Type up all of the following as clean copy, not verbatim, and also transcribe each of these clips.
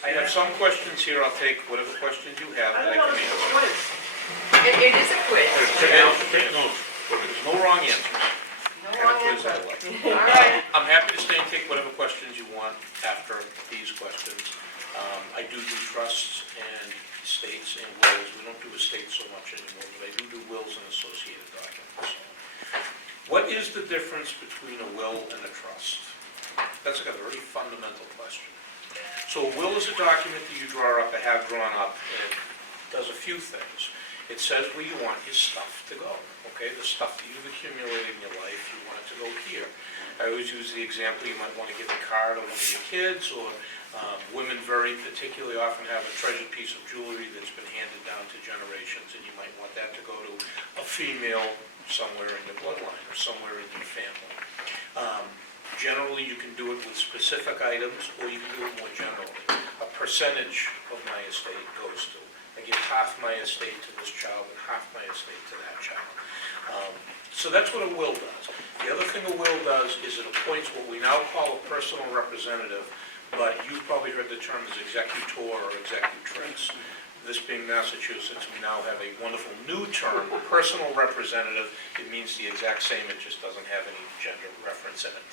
I have some questions here. I'll take whatever questions you have I that I don't know can if it's a answer. quiz. It is a quiz. Take notes. There's no wrong answers. No Kind wrong of quiz answer. I like. All right. I'm happy to stay and take whatever questions you want after these questions. I do trusts and estates and wills. We don't do estates so much anymore, but I do wills and associated documents. What is the difference between a will and a trust? That's like a very fundamental question. So a will is a document that you draw up, or have drawn up, and it does a few things. It says where you want your stuff to go, okay? The stuff that you've accumulated in your life, you want it to go here. I always use the example, you might want to give a car to one of your kids, or women very particularly often have a treasured piece of jewelry that's been handed down to generations, and you might want that to go to a female somewhere in your bloodline or somewhere in your family. Generally, you can do it with specific items, or you can do it more generally. A percentage of my estate goes to. I give half my estate to this child and half my estate to that child. So that's what a will does. The other thing a will does is it appoints what we now call a personal representative, but you've probably heard the term as executor or executrix. This being Massachusetts, we now have a wonderful new term, personal representative. It means the exact same, it just doesn't have any gender reference in it.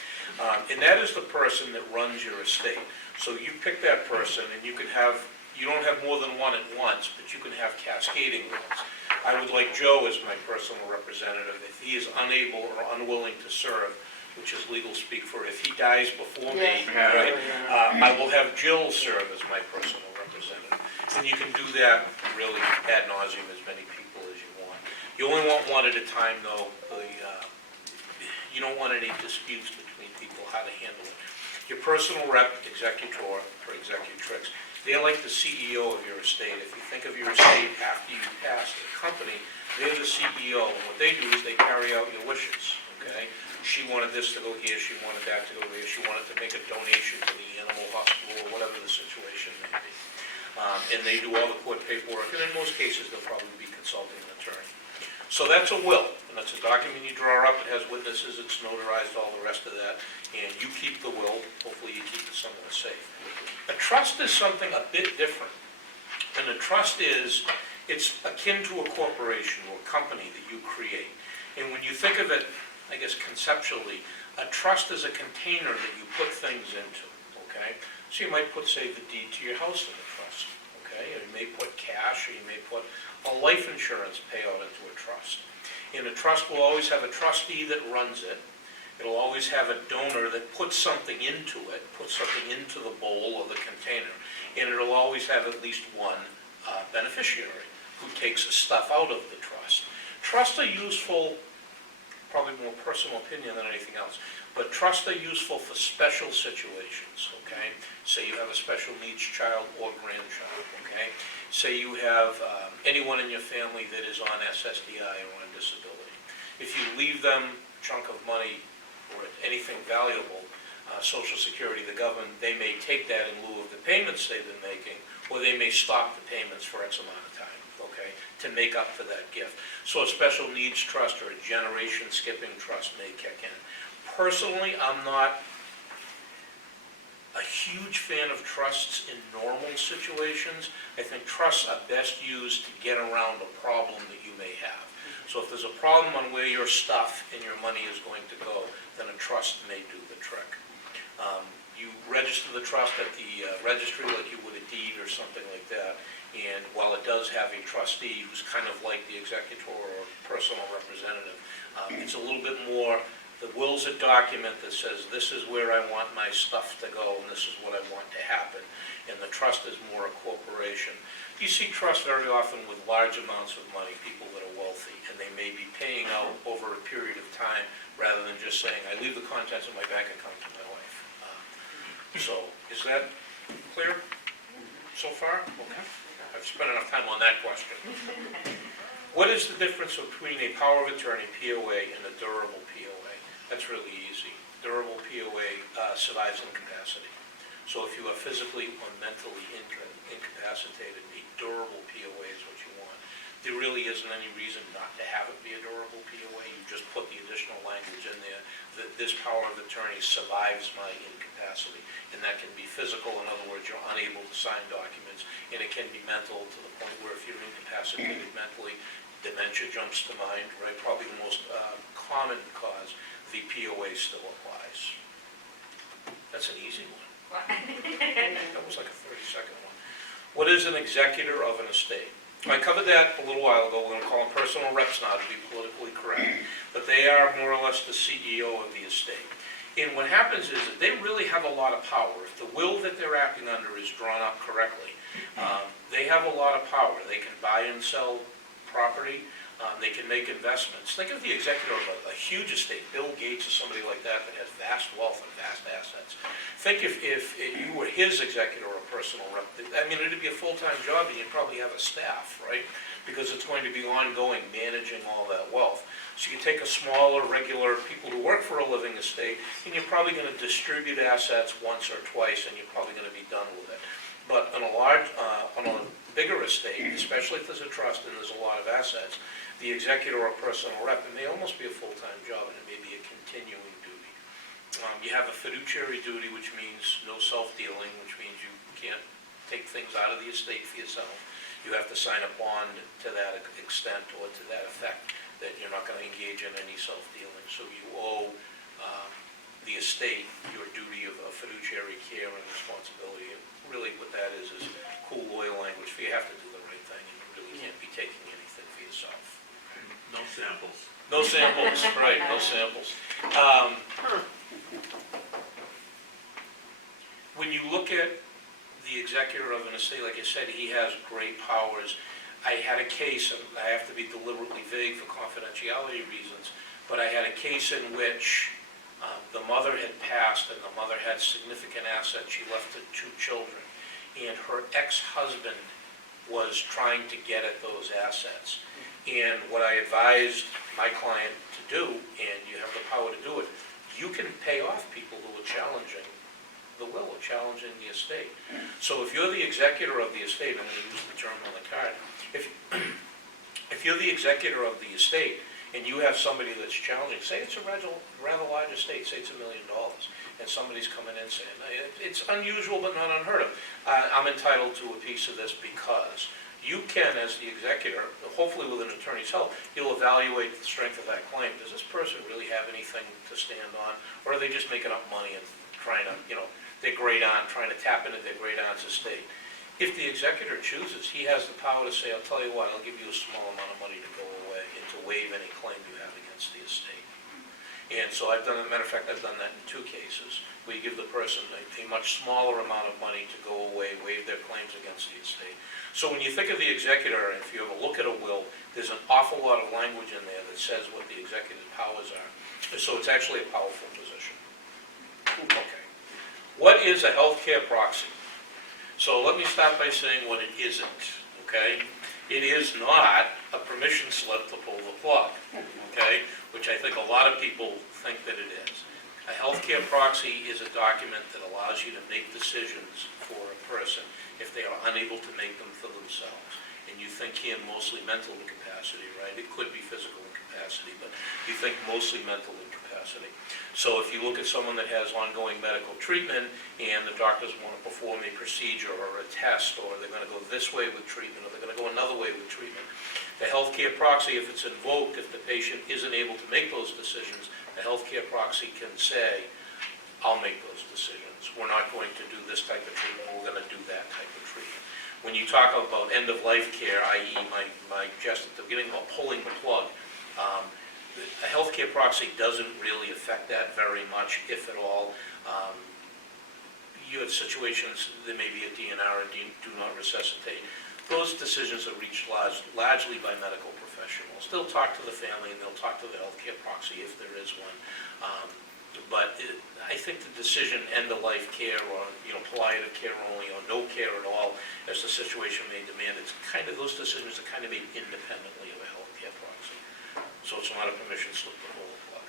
And that is the person that runs your estate. So you pick that person, and you can have, you don't have more than one at once, but you can have cascading wills. I would like Joe as my personal representative. If he is unable or unwilling to serve, which is legal speak for if he dies before me, right, I will have Jill serve as my personal representative. And you can do that really ad nauseum, as many people as you want. You only want one at a time, though. You don't want any disputes between people, how to handle it. Your personal rep, executor or executrix, they're like the CEO of your estate. If you think of your estate after you pass the company, they're the CEO. And what they do is they carry out your wishes, okay? She wanted this to go here, she wanted that to go here, she wanted to make a donation to the animal hospital or whatever the situation may be. And they do all the court paperwork, and in most cases, they'll probably be consulting an attorney. So that's a will, and that's a document you draw up. It has witnesses, it's notarized, all the rest of that, and you keep the will. Hopefully you keep it somewhere safe. A trust is something a bit different. And a trust is, it's akin to a corporation or a company that you create. And when you think of it, I guess conceptually, a trust is a container that you put things into, okay? So you might put, say, the deed to your house in a trust, okay? Or you may put cash, or you may put a life insurance payout into a trust. And a trust will always have a trustee that runs it. It'll always have a donor that puts something into it, puts something into the bowl or the container. And it'll always have at least one beneficiary who takes the stuff out of the trust. Trusts are useful, probably more personal opinion than anything else, but trusts are useful for special situations, okay? Say you have a special needs child or grandchild, okay? Say you have anyone in your family that is on SSDI or on disability. If you leave them a chunk of money or anything valuable, Social Security, the government, they may take that in lieu of the payments they've been making, or they may stop the payments for X amount of time, okay, to make up for that gift. So a special needs trust or a generation skipping trust may kick in. Personally, I'm not a huge fan of trusts in normal situations. I think trusts are best used to get around a problem that you may have. So if there's a problem on where your stuff and your money is going to go, then a trust may do the trick. You register the trust at the registry like you would a deed or something like that, and while it does have a trustee who's kind of like the executor or personal representative, it's a little bit more, the will's a document that says this is where I want my stuff to go and this is what I want to happen, and the trust is more a corporation. You see trusts very often with large amounts of money, people that are wealthy, and they may be paying out over a period of time rather than just saying, I leave the contents of my bank account to my wife. So, is that clear so far? Okay. I've spent enough time on that question. What is the difference between a power of attorney, POA, and a durable POA? That's really easy. Durable POA survives incapacity. So if you are physically or mentally incapacitated, a durable POA is what you want. there really isn't any reason not to have it be a durable POA. You just put the additional language in there that this power of attorney survives my incapacity. And that can be physical, in other words, you're unable to sign documents, and it can be mental to the point where if you're incapacitated mentally, dementia jumps to mind, right? Probably the most common cause, the POA still applies. That's an easy one. That was like a 30-second one. What is an executor of an estate? I covered that a little while ago. We're going to call them personal reps now to be politically correct. But they are more or less the CEO of the estate. And what happens is that they really have a lot of power. If the will that they're acting under is drawn up correctly, they have a lot of power. They can buy and sell property. They can make investments. Think of the executor of a huge estate. Bill Gates or somebody like that that has vast wealth and vast assets. Think if you were his executor or personal rep. I mean, it'd be a full-time job, and you'd probably have a staff, right? Because it's going to be ongoing, managing all that wealth. So you take a smaller, regular people who work for a living estate, and you're probably going to distribute assets once or twice, and you're probably going to be done with it. But on a bigger estate, especially if there's a trust and there's a lot of assets, the executor or personal rep, it may almost be a full-time job, and it may be a continuing duty. You have a fiduciary duty, which means no self-dealing, which means you can't take things out of the estate for yourself. You have to sign a bond to that extent or to that effect that you're not going to engage in any self-dealing. So you owe the estate your duty of fiduciary care and responsibility. And really what that is cool, loyal language for you have to do the right thing, and you really can't be taking anything for yourself. No samples. No samples, right, no samples. When you look at the executor of an estate, like I said, he has great powers. I had a case, and I have to be deliberately vague for confidentiality reasons, but I had a case in which the mother had passed, and the mother had significant assets. She left to 2 children, and her ex-husband was trying to get at those assets. And what I advised my client to do, and you have the power to do it, you can pay off people who are challenging the will or challenging the estate. So if you're the executor of the estate, I'm going to use the term on the card, if you're the executor of the estate and you have somebody that's challenging, say it's a rather large estate, say it's $1 million, and somebody's coming in saying, it's unusual but not unheard of. I'm entitled to a piece of this because you can, as the executor, hopefully with an attorney's help, you'll evaluate the strength of that claim. Does this person really have anything to stand on, or are they just making up money and trying to, their great aunt, trying to tap into their great aunt's estate? If the executor chooses, he has the power to say, I'll tell you what, I'll give you a small amount of money to go away and to waive any claim you have against the estate. And so I've done, as a matter of fact, I've done that in 2 cases, where you give the person a much smaller amount of money to go away, waive their claims against the estate. So when you think of the executor, and if you ever look at a will, there's an awful lot of language in there that says what the executive's powers are. So it's actually a powerful position. Okay. What is a healthcare proxy? So let me start by saying what it isn't, okay? It is not a permission slip to pull the plug, okay? Which I think a lot of people think that it is. A healthcare proxy is a document that allows you to make decisions for a person if they are unable to make them for themselves. And you think here mostly mental incapacity, right? It could be physical incapacity, but you think mostly mental incapacity. So if you look at someone that has ongoing medical treatment and the doctors want to perform a procedure or a test, or they're going to go this way with treatment, or they're going to go another way with treatment, the healthcare proxy, if it's invoked, if the patient isn't able to make those decisions, the healthcare proxy can say, I'll make those decisions. We're not going to do this type of treatment, we're going to do that type of treatment. When you talk about end-of-life care, i.e. my jest at the beginning about pulling the plug, a healthcare proxy doesn't really affect that very much, if at all. You have situations, there may be a DNR, a do not resuscitate. Those decisions are reached largely by medical professionals. They'll talk to the family and they'll talk to the healthcare proxy if there is one. I think the decision end-of-life care or palliative care only or no care at all, as the situation may demand, it's kind of, those decisions are kind of made independently of a healthcare proxy. So it's not a permission slip to pull the plug.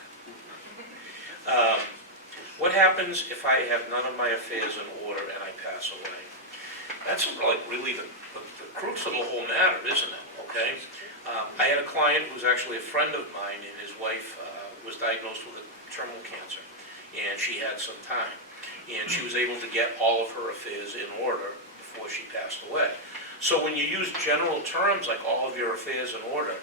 What happens if I have none of my affairs in order and I pass away? That's like really the crux of the whole matter, isn't it? Okay. I had a client who was actually a friend of mine, and his wife was diagnosed with a terminal cancer, and she had some time. And she was able to get all of her affairs in order before she passed away. So when you use general terms like all of your affairs in order,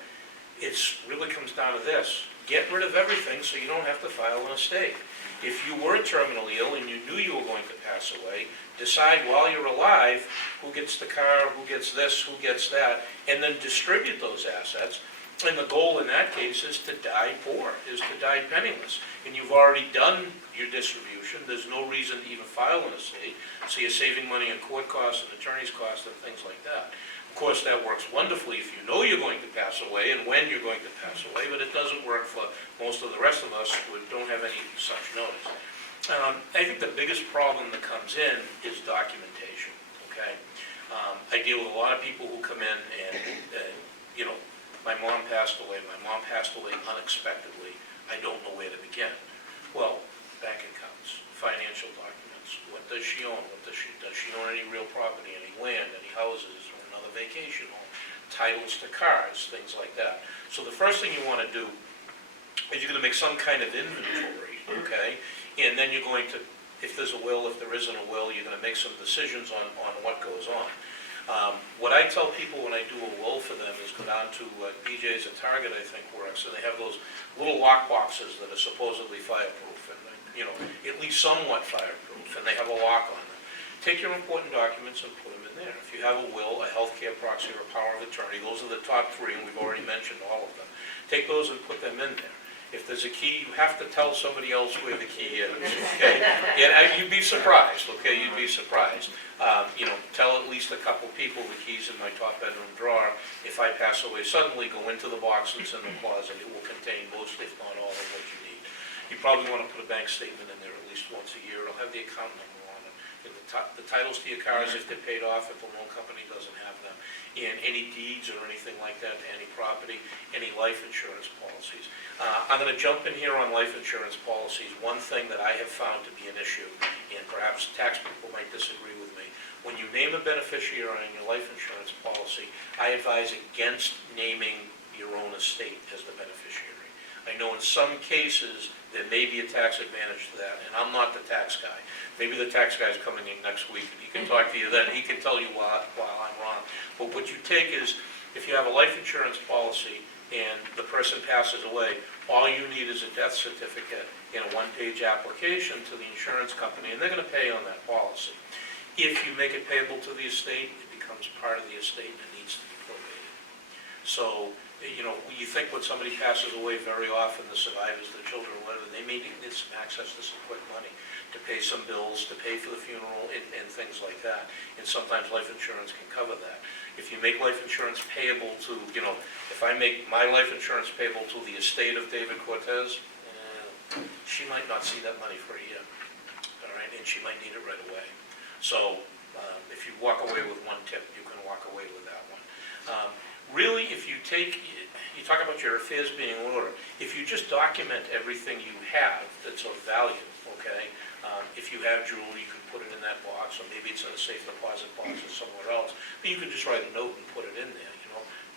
it really comes down to this. Get rid of everything so you don't have to file an estate. If you were terminally ill and you knew you were going to pass away, decide while you're alive who gets the car, who gets this, who gets that, and then distribute those assets. And the goal in that case is to die poor, is to die penniless. And you've already done your distribution. There's no reason to even file an estate. So you're saving money on court costs and attorney's costs and things like that. Of course, that works wonderfully if you know you're going to pass away and when you're going to pass away, but it doesn't work for most of the rest of us who don't have any such notice. I think the biggest problem that comes in is documentation, okay? I deal with a lot of people who come in and, my mom passed away. My mom passed away unexpectedly. I don't know where to begin. Well, bank accounts, financial documents. What does she own? Does she own any real property, any land, any houses, or another vacation home? Titles to cars, things like that. So the first thing you want to do is you're going to make some kind of inventory, okay? And then you're going to, if there's a will, if there isn't a will, you're going to make some decisions on what goes on. What I tell people when I do a will for them is go down to BJ's at Target, I think, works, and they have those little lock boxes that are supposedly fireproof, and at least somewhat fireproof, and they have a lock on them. Take your important documents and put them in there. If you have a will, a healthcare proxy, or a power of attorney, those are the top three, and we've already mentioned all of them. Take those and put them in there. If there's a key, you have to tell somebody else where the key is, okay? You'd be surprised, okay? You'd be surprised. Tell at least a couple people the key's in my top bedroom drawer. If I pass away suddenly, go into the box that's in the closet. It will contain most, if not all, of what you need. You probably want to put a bank statement in there at least once a year. It'll have the account number on it. And the titles to your cars, if they're paid off, if the loan company doesn't have them. And any deeds or anything like that to any property, any life insurance policies. I'm going to jump in here on life insurance policies. One thing that I have found to be an issue, and perhaps tax people might disagree with me, when you name a beneficiary on your life insurance policy, I advise against naming your own estate as the beneficiary. I know in some cases there may be a tax advantage to that, and I'm not the tax guy. Maybe the tax guy's coming in next week, and he can talk to you then. He can tell you while I'm wrong. But what you take is, if you have a life insurance policy and the person passes away, all you need is a death certificate and a one-page application to the insurance company, and they're going to pay on that policy. If you make it payable to the estate, it becomes part of the estate and needs to be prorated. So, you think when somebody passes away, very often the survivors, the children, whatever, they may need some access to some quick money to pay some bills, to pay for the funeral, and things like that. And sometimes life insurance can cover that. If you make life insurance payable to, if I make my life insurance payable to the estate of David Cortese, she might not see that money for a year, all right, and she might need it right away. So if you walk away with one tip, you can walk away with that one. Really, if you talk about your affairs being in order, if you just document everything you have that's of value, okay? If you have jewelry, you can put it in that box, or maybe it's in a safe deposit box or somewhere else. But you can just write a note and put it in there,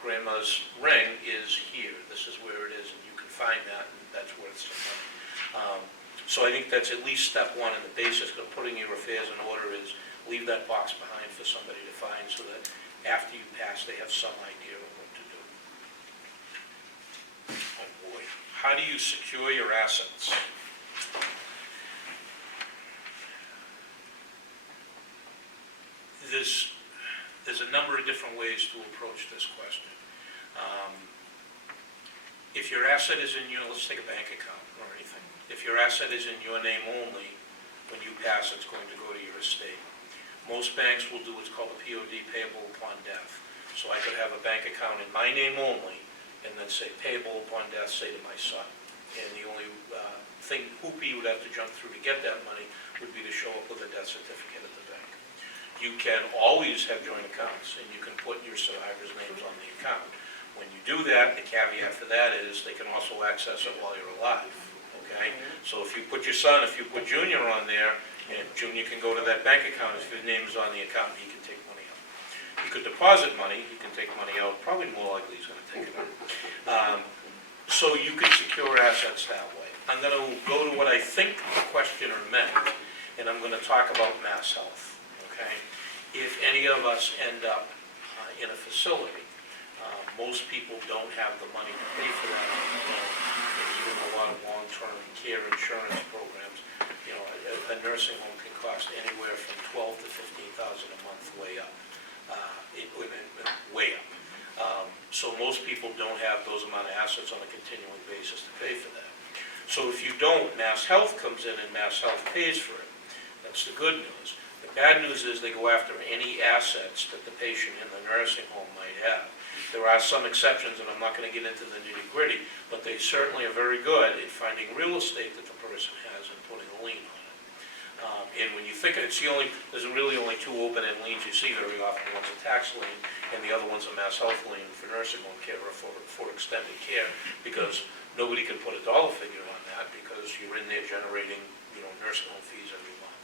Grandma's ring is here, this is where it is, and you can find that, and that's worth some money. So I think that's at least step one, and the basis of putting your affairs in order is leave that box behind for somebody to find, so that after you pass, they have some idea of what to do. Oh boy. How do you secure your assets? There's a number of different ways to approach this question. If your asset is in your, let's take a bank account or anything. If your asset is in your name only, when you pass, it's going to go to your estate. Most banks will do what's called a POD, payable upon death. So I could have a bank account in my name only, and then say payable upon death, say to my son. And the only hoop he would have to jump through to get that money would be to show up with a death certificate at the bank. You can always have joint accounts, and you can put your survivors' names on the account. When you do that, the caveat for that is they can also access it while you're alive, okay? So if you put your son, if you put Junior on there, and Junior can go to that bank account, if his name is on the account, he can take money out. He could deposit money, he can take money out, probably more likely he's gonna take it out. So you could secure assets that way. I'm gonna go to what I think the questioner meant, and I'm gonna talk about Mass Health, okay? If any of us end up in a facility, most people don't have the money to pay for that on their own. And even a lot of long-term care insurance programs, you know, a nursing home can cost anywhere from $12,000 to $15,000 a month, way up. Way up. So most people don't have those amount of assets on a continuing basis to pay for that. So if you don't, Mass Health comes in and Mass Health pays for it. That's the good news. The bad news is they go after any assets that the patient in the nursing home might have. There are some exceptions, and I'm not going to get into the nitty-gritty, but they certainly are very good at finding real estate that the person has and putting a lien on it. And when you think it's there's really only two open-end liens you see very often. One's a tax lien, and the other one's a Mass Health lien for nursing home care or for extended care, because nobody can put a dollar figure on that because you're in there generating, you know, nursing home fees every month.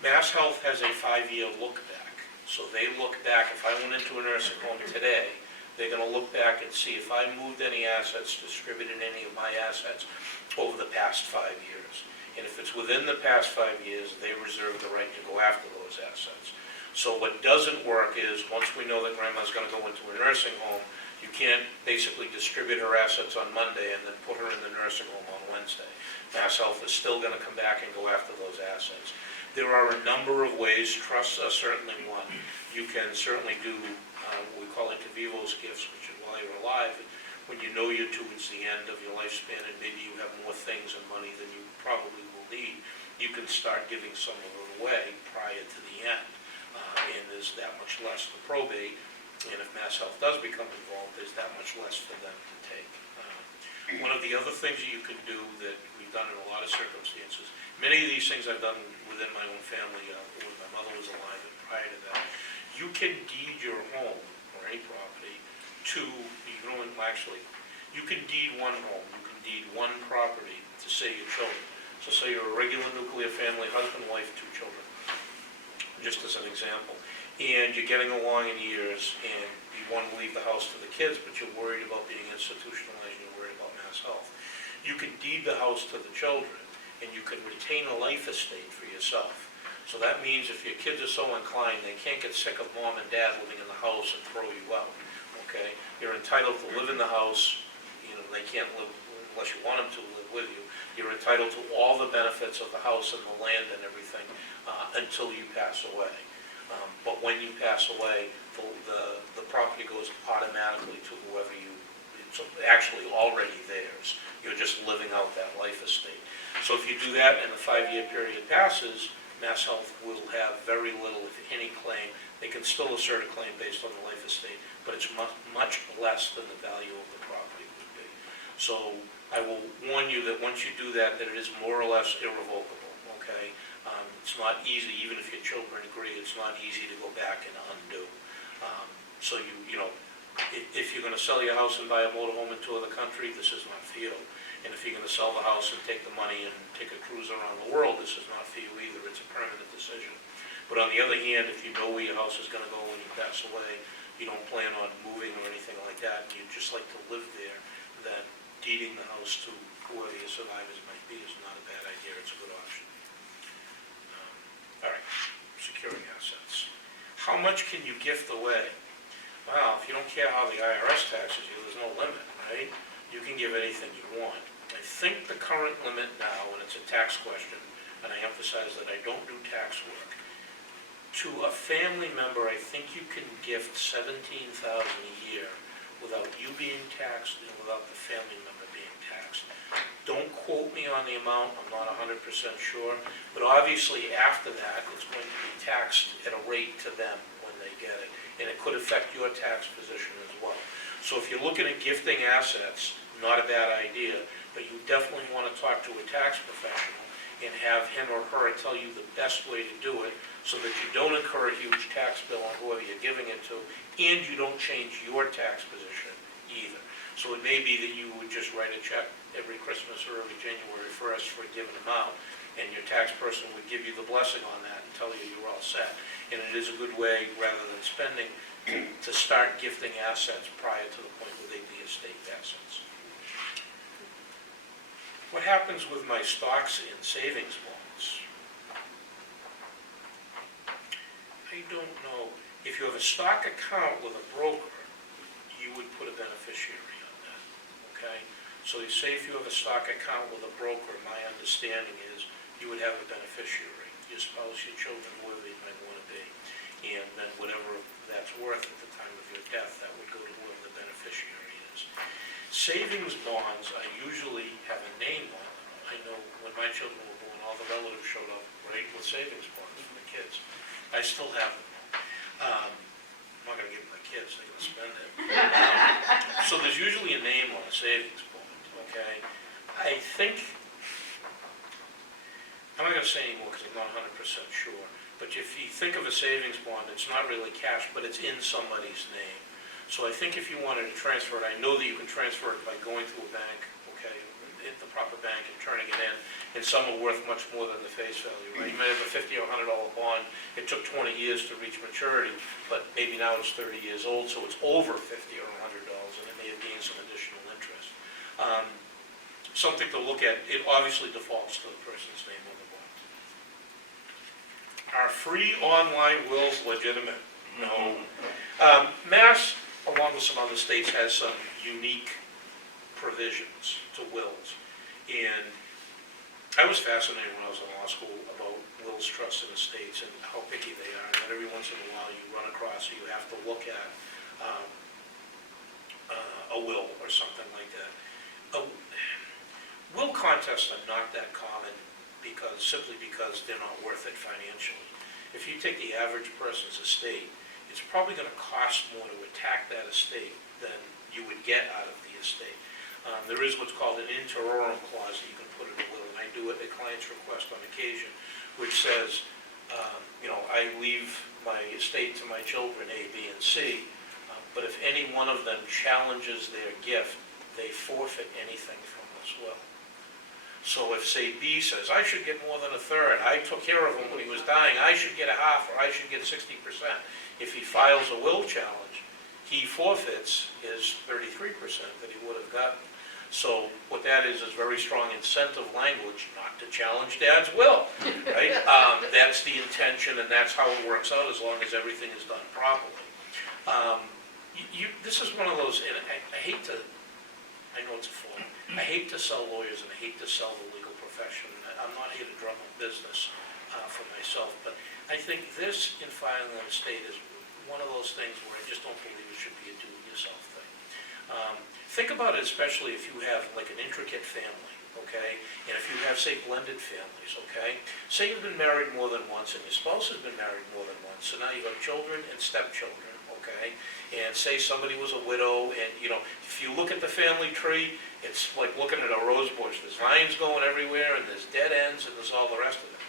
Mass Health has a 5-year look back. So they look back, if I went into a nursing home today, they're gonna look back and see if I moved any assets, distributed any of my assets over the past 5 years. And if it's within the past 5 years, they reserve the right to go after those assets. So what doesn't work is, once we know that grandma's gonna go into a nursing home, you can't basically distribute her assets on Monday and then put her in the nursing home on Wednesday. Mass Health is still gonna come back and go after those assets. There are a number of ways, trusts are certainly one. You can certainly do what we call inter vivos gifts, which is while you're alive, when you know you're towards the end of your lifespan and maybe you have more things and money than you probably will need, you can start giving some of it away prior to the end. And there's that much less to probate, and if Mass Health does become involved, there's that much less for them to take. One of the other things that you can do that we've done in a lot of circumstances, many of these things I've done within my own family when my mother was alive and prior to that, you can deed your home or any property to, you can deed one home, you can deed one property to, say, your children. So say you're a regular nuclear family, husband, wife, 2 children, just as an example. And you're getting along in years and you want to leave the house to the kids, but you're worried about being institutionalized, and you're worried about Mass Health. You can deed the house to the children, and you can retain a life estate for yourself. So that means if your kids are so inclined, they can't get sick of mom and dad living in the house and throw you out, okay? You're entitled to live in the house. You know, they can't live, unless you want them to live with you. You're entitled to all the benefits of the house and the land and everything until you pass away. But when you pass away, the property goes automatically to whoever it's actually already theirs. You're just living out that life estate. So if you do that and the 5-year period passes, Mass Health will have very little, if any, claim. They can still assert a claim based on the life estate, but it's much less than the value of the property would be. So I will warn you that once you do that, that it is more or less irrevocable, okay? It's not easy, even if your children agree, it's not easy to go back and undo. So you know, if you're gonna sell your house and buy a motorhome and tour the country, this is not for you. And if you're gonna sell the house and take the money and take a cruise around the world, this is not for you either. It's a permanent decision. But on the other hand, if you know where your house is gonna go when you pass away, you don't plan on moving or anything like that, and you'd just like to live there, then deeding the house to whoever your survivors might be is not a bad idea. It's a good option. All right, securing assets. How much can you gift away? Well, if you don't care how the IRS taxes you, there's no limit, right? You can give anything you want. I think the current limit now, and it's a tax question, and I emphasize that I don't do tax work, to a family member, I think you can gift $17,000 a year without you being taxed and without the family member being taxed. Don't quote me on the amount, I'm not 100% sure, but obviously after that, it's going to be taxed at a rate to them when they get it, and it could affect your tax position as well. So if you're looking at gifting assets, not a bad idea, but you definitely want to talk to a tax professional and have him or her tell you the best way to do it so that you don't incur a huge tax bill on whoever you're giving it to, and you don't change your tax position either. So it may be that you would just write a check every Christmas or every January 1st for a given amount, and your tax person would give you the blessing on that and tell you you're all set. And it is a good way, rather than spending, to start gifting assets prior to the point where they'd be estate assets. What happens with my stocks and savings bonds? I don't know. If you have a stock account with a broker, you would put a beneficiary on that, okay? So you say if you have a stock account with a broker, my understanding is you would have a beneficiary, your spouse, your children, whoever you might want to be. And then whatever that's worth at the time of your death, that would go to whoever the beneficiary is. Savings bonds, I usually have a name on them. I know when my children were born, all the relatives showed up right with savings bonds for the kids. I still have them. I'm not going to give them my kids, they're going to spend it. So there's usually a name on a savings bond, okay? I think, I'm not going to say anymore because I'm not 100% sure, but if you think of a savings bond, it's not really cash, but it's in somebody's name. So I think if you wanted to transfer it, I know that you can transfer it by going to a bank, okay, at the proper bank and turning it in, and some are worth much more than the face value, right? You may have a $50 or $100 bond, it took 20 years to reach maturity, but maybe now it's 30 years old, so it's over $50 or $100, and it may have gained some additional interest. Something to look at, it obviously defaults to the person's name on the bond. Are free online wills legitimate? No. Mass, along with some other states, has some unique provisions to wills. And I was fascinated when I was in law school about wills, trusts, and estates and how picky they are. And every once in a while you run across, you have to look at a will or something like that. Will contests are not that common simply because they're not worth it financially. If you take the average person's estate, it's probably going to cost more to attack that estate than you would get out of the estate. There is what's called an interorum clause that you can put in a will, and I do it at client's request on occasion, which says, I leave my estate to my children A, B, and C, but if any one of them challenges their gift, they forfeit anything from this will. So if, say, B says, I should get more than a third, I took care of him when he was dying, I should get a half, or I should get 60%. If he files a will challenge, he forfeits his 33% that he would have gotten. So what that is very strong incentive language not to challenge Dad's will, right? That's the intention, and that's how it works out as long as everything is done properly. This is one of those, and I hate to, I know it's a form, I hate to sell lawyers and I hate to sell the legal profession. I'm not here to drum up business for myself, but I think this in filing an estate is one of those things where I just don't believe it should be a do-it-yourself thing. Think about it, especially if you have like an intricate family, okay? And if you have, say, blended families, okay? Say you've been married more than once and your spouse has been married more than once, so now you've got children and stepchildren, okay? And say somebody was a widow, and if you look at the family tree, it's like looking at a rose bush. There's vines going everywhere, and there's dead ends, and there's all the rest of it.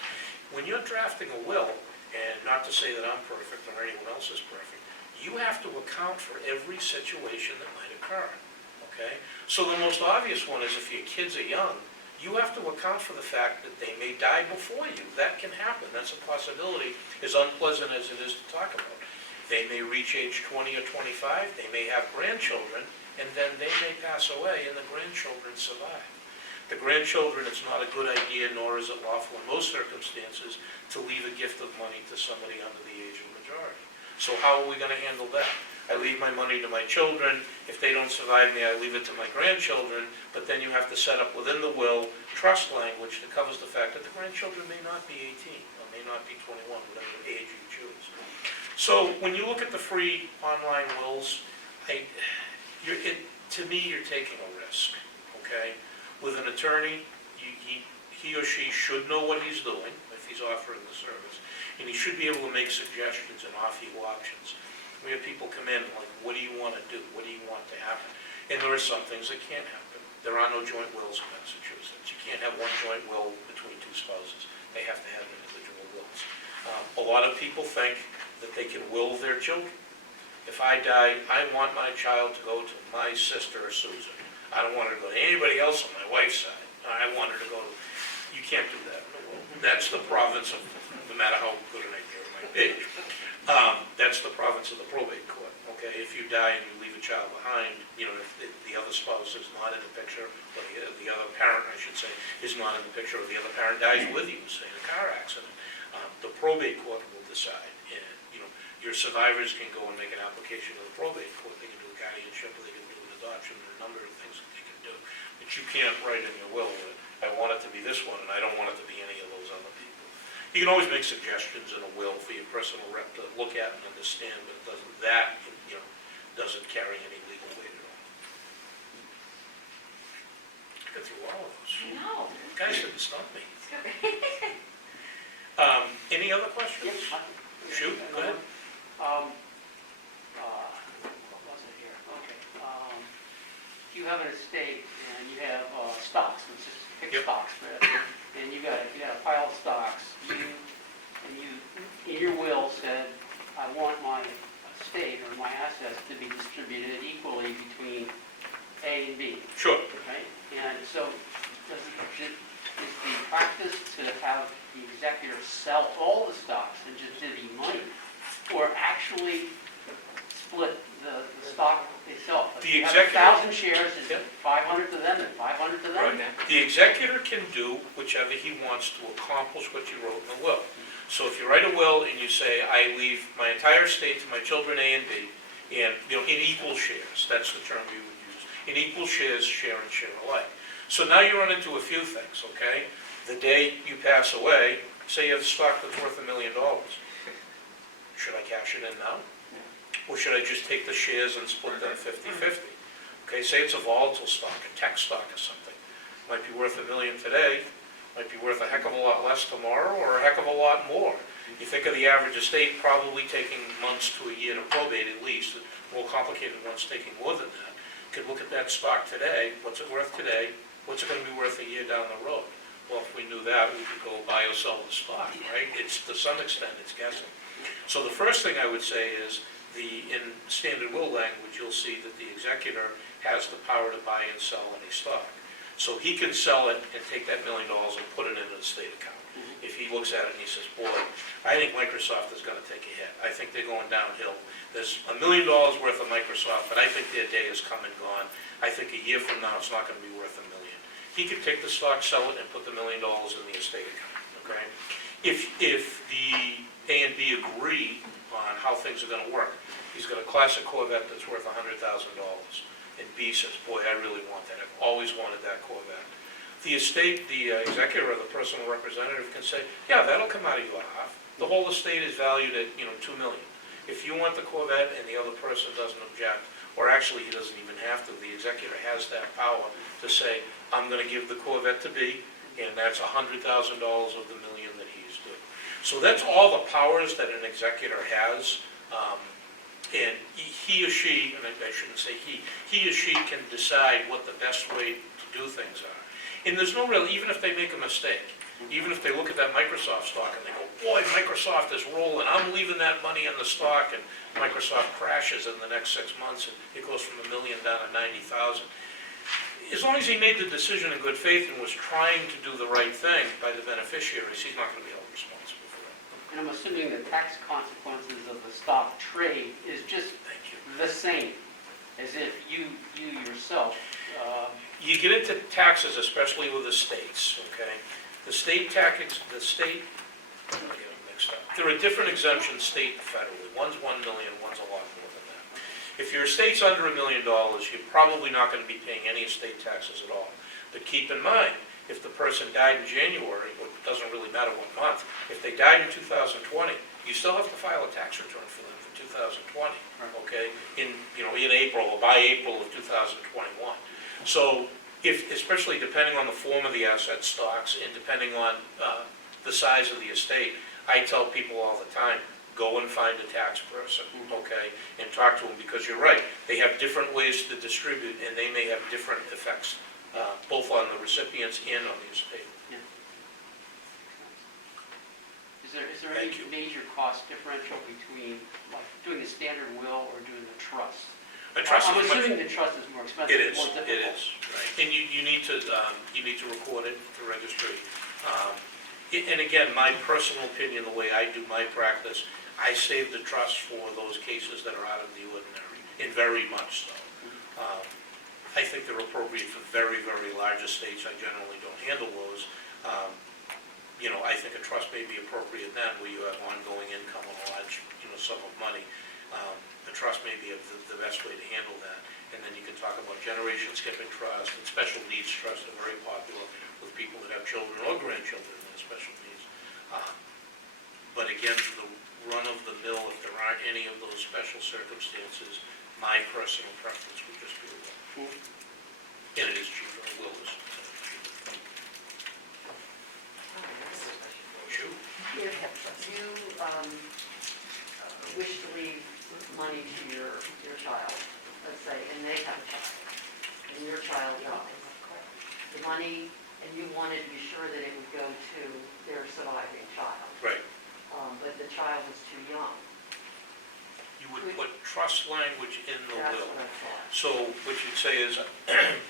When you're drafting a will, and not to say that I'm perfect or anyone else is perfect, you have to account for every situation that might occur, okay? So the most obvious one is if your kids are young, you have to account for the fact that they may die before you. That can happen. That's a possibility, as unpleasant as it is to talk about. They may reach age 20 or 25, they may have grandchildren, and then they may pass away and the grandchildren survive. The grandchildren, it's not a good idea, nor is it lawful in most circumstances, to leave a gift of money to somebody under the age of majority. So how are we going to handle that? I leave my money to my children. If they don't survive me, I leave it to my grandchildren, but then you have to set up within the will trust language that covers the fact that the grandchildren may not be 18, or may not be 21, whatever age you choose. So when you look at the free online wills, to me, you're taking a risk, okay? With an attorney, he or she should know what he's doing if he's offering the service, and he should be able to make suggestions and offer you options. We have people come in like, what do you want to do? What do you want to happen? And there are some things that can't happen. There are no joint wills in Massachusetts. You can't have one joint will between two spouses. They have to have individual wills. A lot of people think that they can will their children. If I die, I want my child to go to my sister Susan. I don't want her to go to anybody else on my wife's side. I want her to go to... You can't do that in the will. That's the province of, no matter how good an idea it might be, that's the province of the probate court, okay? If you die and you leave a child behind, you know, if the other spouse is not in the picture, or the other parent, I should say, is not in the picture, or the other parent dies with you, say in a car accident, the probate court will decide. And, you know, your survivors can go and make an application to the probate court. They can do a guardianship, or they can do an adoption, there are a number of things that they can do. But you can't write in your will that I want it to be this one, and I don't want it to be any of those other people. You can always make suggestions in a will for your personal rep to look at and understand, but it doesn't, that, you know, doesn't carry any legal weight at all. I got through all of those. No. You guys didn't stump me. It's good. Any other questions? Yes. Shoot, go ahead. What was it here? Okay. You have an estate and you have stocks, let's just pick Yep. stocks, and you got a pile of stocks. You in your will said, I want my estate or my assets to be distributed equally between A and B, Sure. right? And so is the practice to have the executor sell all the stocks and just divvy money, or actually split the stock itself? If The you have executor- 1,000 shares, is Yep. 500 to them and 500 to them? The executor can do whichever he wants to accomplish what you wrote in the will. So if you write a will and you say, I leave my entire estate to my children A and B, and, you know, in equal shares, that's the term you would use. In equal shares, share and share alike. So now you run into a few things, okay? The day you pass away, say you have stock that's worth $1 million. Should I cash it in now? Or should I just take the shares and split them 50-50? Okay, say it's a volatile stock, a tech stock or something. Might be worth $1 million today, might be worth a heck of a lot less tomorrow, or a heck of a lot more. You think of the average estate probably taking months to a year to probate at least, more complicated ones taking more than that. Could look at that stock today, what's it worth today, what's it going to be worth a year down the road? Well, if we knew that, we could go buy or sell the stock, right? It's, to some extent, it's guessing. So the first thing I would say is, in standard will language, you'll see that the executor has the power to buy and sell any stock. So he can sell it and take that $1 million and put it into the estate account. If he looks at it and he says, boy, I think Microsoft is going to take a hit. I think they're going downhill. There's $1 million worth of Microsoft, but I think their day has come and gone. I think a year from now, it's not going to be worth $1 million. He could take the stock, sell it, and put the $1 million in the estate account, okay? If the A and B agree on how things are going to work, he's got a classic Corvette that's worth $100,000. And B says, boy, I really want that. I've always wanted that Corvette. The estate, the executor or the personal representative can say, yeah, that'll come out of your half. The whole estate is valued at, $2 million. If you want the Corvette and the other person doesn't object, or actually he doesn't even have to, the executor has that power to say, I'm going to give the Corvette to B, and that's $100,000 of the $1 million that he's due. So that's all the powers that an executor has. And he or she, and I shouldn't say he or she can decide what the best way to do things are. And there's no real, even if they make a mistake, even if they look at that Microsoft stock and they go, boy, Microsoft is rolling, I'm leaving that money in the stock, and Microsoft crashes in the next 6 months and it goes from $1 million down to 90,000. As long as he made the decision in good faith and was trying to do the right thing by the beneficiaries, he's not going to be held responsible for it. And I'm assuming the tax consequences of the stock trade is just the same as if you yourself. You get into taxes, especially with the states, okay? The state tax, I get them mixed up. There are different exemptions, state and federally. One's $1 million, one's a lot more than that. If your estate's under $1 million, you're probably not going to be paying any estate taxes at all. But keep in mind, if the person died in January, it doesn't really matter what month, if they died in 2020, you still have to file a tax return for them for 2020, okay? In April or by April of 2021. So, especially depending on the form of the asset stocks and depending on the size of the estate, I tell people all the time, go and find a tax person, okay, and talk to them, because you're right, they have different ways to distribute and they may have different effects, both on the recipients and on the estate. Yeah. Is there any major cost differential between like doing a standard will or doing a trust? A trust I'm is much. assuming the trust is more expensive. It is, more difficult. it is, right. And you need to record it to registry. And again, my personal opinion, the way I do my practice, I save the trust for those cases that are out of the ordinary, and very much so. I think they're appropriate for very, very large estates. I generally don't handle those. I think a trust may be appropriate then where you have ongoing income on a large, sum of money. A trust may be the best way to handle that. And then you can talk about generation skipping trust and special needs trust are very popular with people that have children or grandchildren that have special needs. But again, for the run of the mill, if there aren't any of those special circumstances, my personal preference would just be a will. And it is cheaper, a will is cheaper. Sure. If you wish to leave money to your child, let's say, and they have a child, and your child dies, the money, and you wanted to be sure that it would go to their surviving child. Right. But the child was too young. You would put trust language in the That's will. what I thought. So what you'd say is,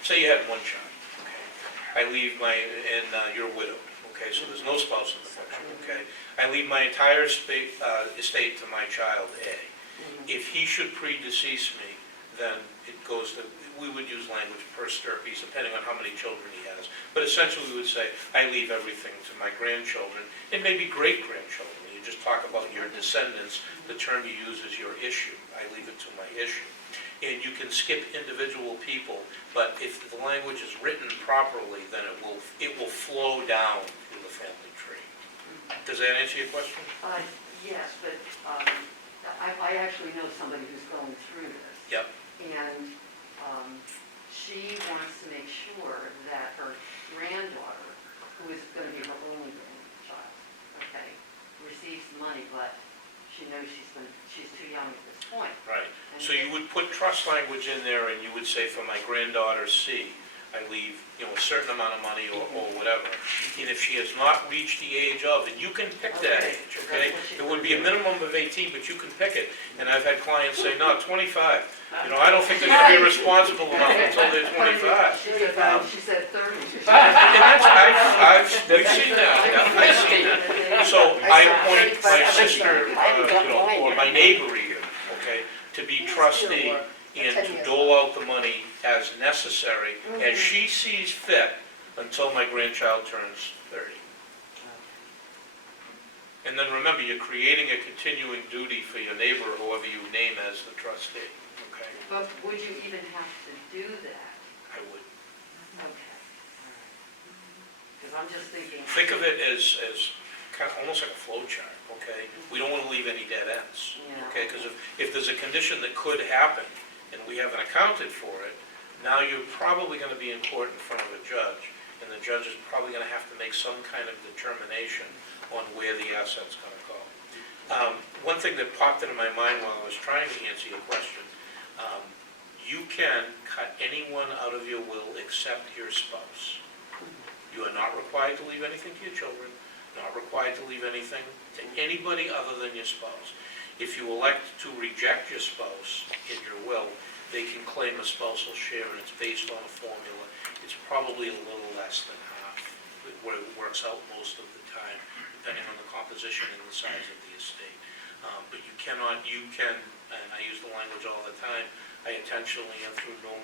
say you had one child, okay? I leave you're widowed, okay? So there's no spouse in the picture, okay? I leave my entire estate to my child A. If he should predecease me, then it goes to, we would use language per stirpiece, depending on how many children he has. But essentially, we would say, I leave everything to my grandchildren, and maybe great-grandchildren. You just talk about your descendants, the term you use is your issue. I leave it to my issue. And you can skip individual people, but if the language is written properly, then it will flow down through the family tree. Does that answer your question? Yes, but I actually know somebody who's going through this. Yep. And she wants to make sure that her granddaughter, who is going to be her only grandchild, okay, receives the money, but she knows she's too young at this point. Right. And So you would put trust language in there, and you would say, for my granddaughter C, I leave, a certain amount of money or whatever. And if she has not reached the age of, and you can pick that Okay. age, okay? It would be a minimum of 18, but you can pick it. And I've had clients say, no, 25. I don't think they're going to be responsible enough until they're 25. She said 30. And that's, we've seen that, I've seen that. So I appoint my sister, or my neighbor even, okay, to be trustee and to dole out the money as necessary, as she sees fit, until my grandchild turns 30. And then remember, you're creating a continuing duty for your neighbor, whoever you name as the trustee, okay? But would you even have to do that? I would. Okay. Because I'm just thinking. Think of it as kind of almost like a flow chart, okay? We don't want to leave any dead ends, Yeah. okay? Because if there's a condition that could happen and we haven't accounted for it, now you're probably going to be in court in front of a judge, and the judge is probably going to have to make some kind of determination on where the asset's going to go. One thing that popped into my mind while I was trying to answer your question, you can cut anyone out of your will except your spouse. You are not required to leave anything to your children, not required to leave anything to anybody other than your spouse. If you elect to reject your spouse in your will, they can claim a spousal share, and it's based on a formula. It's probably a little less than half, where it works out most of the time, depending on the composition and the size of the estate. But you can, and I use the language all the time, I intentionally and through no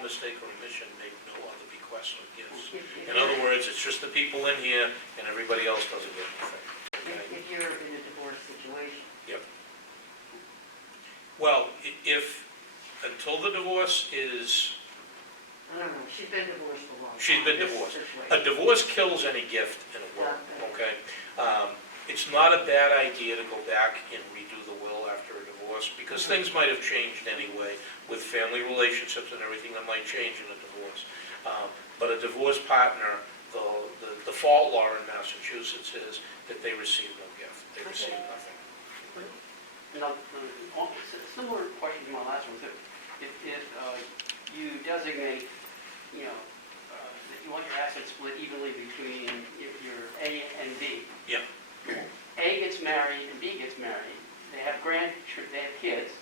mistake or omission make no other bequests or gifts. In other words, it's just the people in here, and everybody else doesn't get anything. Okay? If you're in a divorce situation. Yep. Well, until the divorce is, I don't know, she's been divorced for a long time. she's been This divorced. situation. A divorce kills any gift in a will, okay? It's not a bad idea to go back and redo the will after a divorce, because things might have changed anyway with family relationships and everything that might change in a divorce. But a divorced partner, the default law in Massachusetts is that they receive no gift, they receive nothing. Now, similar question to my last one, if you designate, that you want your assets split evenly between your A and B. Yeah. A gets married and B gets married, they have kids,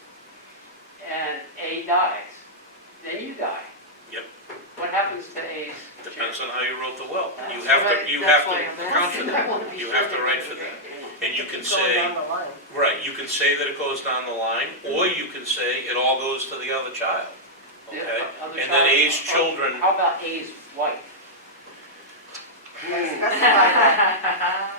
and A dies, then you die. Yep. What happens to A's? Depends on how you wrote the will. You That's have to, right. you That's have to why I'm account for asking. I that. wanna be You sure have to that write that's for that. okay. And you can Going say, down the line. right, you can say that it goes down the line, or you can say it all goes to the other child, The okay? other And child- then A's children, How about A's wife? Specify that.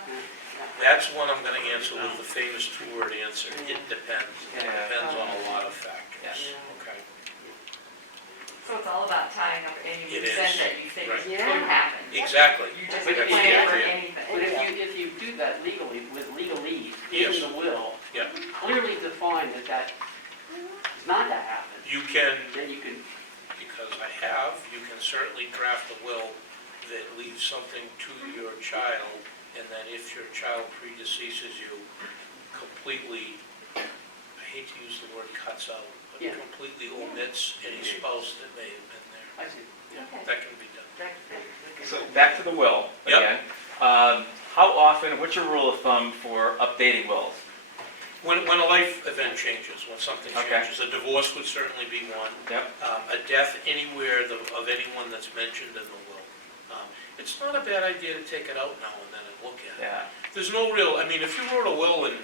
that's one I'm gonna answer with the famous two-word answer, it depends. It Yeah. depends on a lot of factors, okay? So it's all about tying up any It loose is. end that you think Right. could Yeah. happen. Exactly. You just But if you plan get for it- anything. But if you do that legally, with legalese Yes. in the will, Yeah. clearly define that that is not to happen, You can, then you can, because you can certainly draft a will that leaves something to your child, and then if your child predeceases you, completely, I hate to use the word cuts out, but Yeah. completely omits any spouse that may have been there. I see. Yeah, Okay. that can be done. So back to the will, Yep. again. How often, what's your rule of thumb for updating wills? When a life event changes, when something Okay. changes, a divorce would certainly be one. Yep. A death anywhere of anyone that's mentioned in the will. It's not a bad idea to take it out now and then and look at it. Yeah. There's no real, I mean, if you wrote a will in,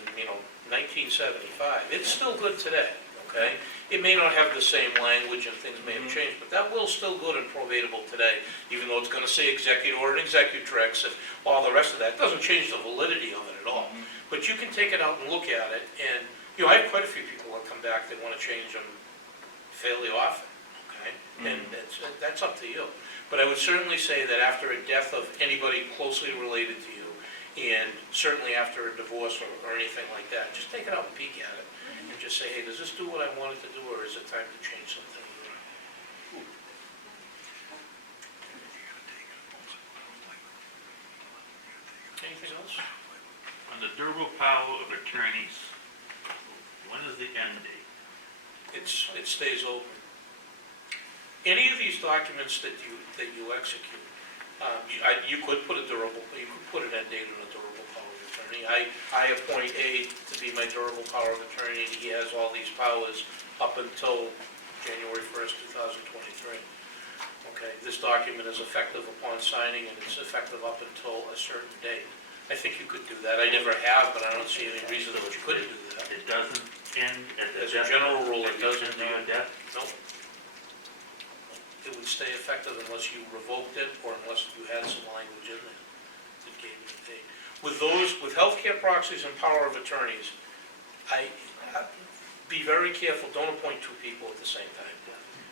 1975, it's still good today, okay? It may not have the same language and things may have changed, but that will's still good and probatable today, even though it's gonna say executor or an executrix and all the rest of that. It doesn't change the validity of it at all. But you can take it out and look at it, and, I have quite a few people that come back that wanna change them fairly often, okay? And that's up to you. But I would certainly say that after a death of anybody closely related to you, and certainly after a divorce or anything like that, just take it out and peek at it, and just say, hey, does this do what I want it to do, or is it time to change something? Anything else? On the durable power of attorneys, when is the end date? It stays open. Any of these documents that you execute, you could put a durable, you could put an end date on a durable power of attorney. I appoint A to be my durable power of attorney, and he has all these powers up until January 1st, 2023. Okay, this document is effective upon signing, and it's effective up until a certain date. I think you could do that. I never have, but I don't see any reason that you couldn't do that. It doesn't end at the As a death? general rule, it doesn't. End of your death? Nope. It would stay effective unless you revoked it or unless you had some language in there that gave it a date. With healthcare proxies and power of attorneys, be very careful, don't appoint two people at the same time.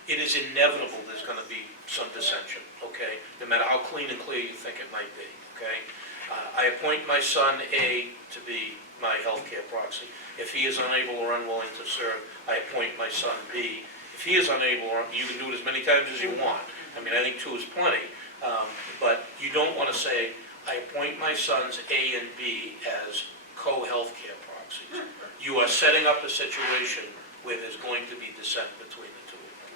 It is inevitable there's gonna be some dissension, okay? No matter how clean and clear you think it might be, okay? I appoint my son A to be my healthcare proxy. If he is unable or unwilling to serve, I appoint my son B. If he is unable, or you can do it as many times as you want. I mean, I think two is plenty, but you don't want to say, I appoint my sons A and B as co-healthcare proxies. You are setting up a situation where there's going to be dissent between the two of them.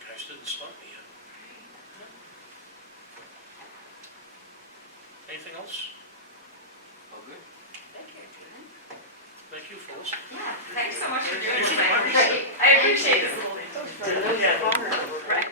You guys didn't stop me yet. Anything else? Oh, good. Thank you for listening. Yeah, thanks so much for doing Thank you this. so much. I appreciate it. For those farmers, Right.